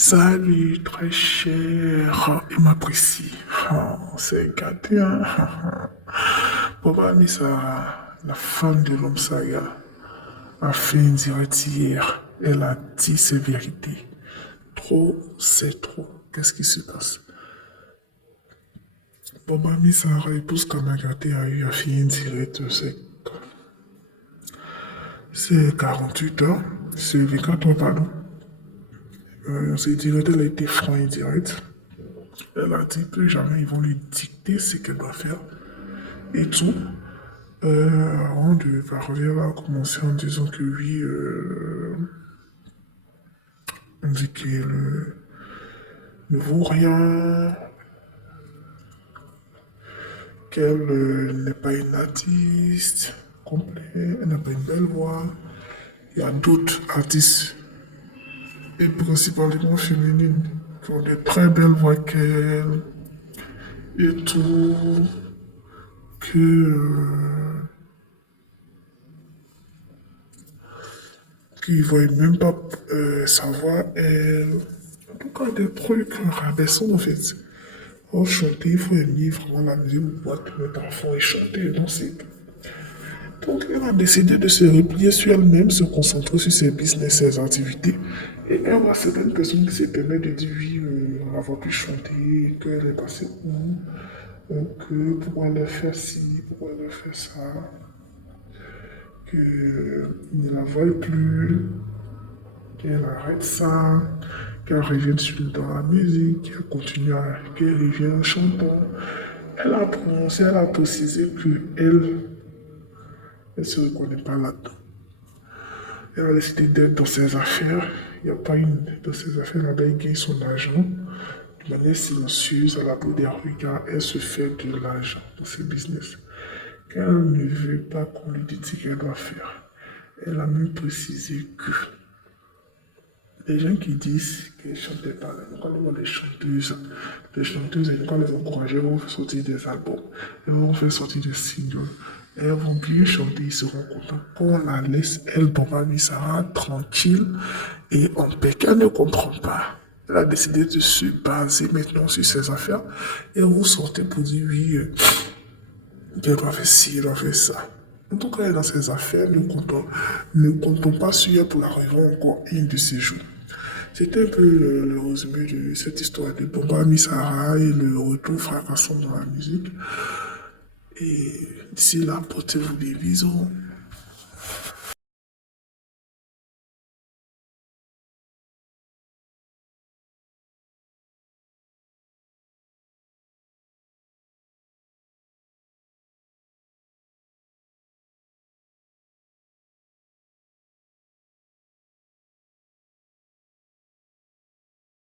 Salut, très cher, il m'apprécie. C'est gâté, hein. Papa Missa, la femme de l'homme saga, a fait une direct hier. Elle a dit ses vérités. Trop, c'est trop. Qu'est-ce qui se passe? Papa Missa, épouse Kamagate a eu à faire une direct, c'est 48 heures. C'est 24 heures, pardon. C'est direct, elle a été franc et direct. Elle a dit que jamais ils vont lui dicter ce qu'elle doit faire et tout. Avant de parler, elle a commencé en disant que oui, on dit qu'elle ne vaut rien, qu'elle n'est pas une artiste complète, elle n'a pas une belle voix. Il y a d'autres artistes, et principalement féminines, qui ont des très belles voix qu'elle et tout, que qui ne voyaient même pas savoir. En tout cas, des trucs rabaissants en fait. Oh, chanter, il faut aimer vraiment la musique, vous pouvez te mettre à fond et chanter, danser. Donc, elle a décidé de se replier sur elle-même, se concentrer sur ses business, ses activités. Et elle voit certaines personnes qui se permettent de dire oui, on va voir plus chanter, qu'elle est passée où, que pourquoi elle fait ci, pourquoi elle fait ça, qu'il ne la voit plus, qu'elle arrête ça, qu'elle revienne dans la musique, qu'elle continue à, qu'elle revienne en chantant. Elle a prononcé, elle a précisé qu'elle ne se reconnaît pas là-dedans. Elle a décidé d'être dans ses affaires. Il n'y a pas une de ses affaires là-bas, elle gagne son argent. De manière silencieuse, à la bout des regards, elle se fait de l'argent dans ses business. Qu'elle ne veut pas qu'on lui dise ce qu'elle doit faire. Elle a même précisé que les gens qui disent qu'elles ne chantaient pas, quand on voit les chanteuses, elles vont les encourager, elles vont faire sortir des albums, elles vont faire sortir des singles, elles vont bien chanter, ils seront contents. Quand on la laisse, elle, Baba Missara, tranquille et en paix, qu'elle ne comprend pas. Elle a décidé de se baser maintenant sur ses affaires et vous sortez pour dire oui, qu'elle doit faire ci, elle doit faire ça. En tout cas, elle est dans ses affaires, ne comptons pas sur elle pour la revoir encore une de ces jours. C'était un peu le résumé de cette histoire de Baba Missara et le retour fracassant dans la musique. Et d'ici là, portez-vous des bisous.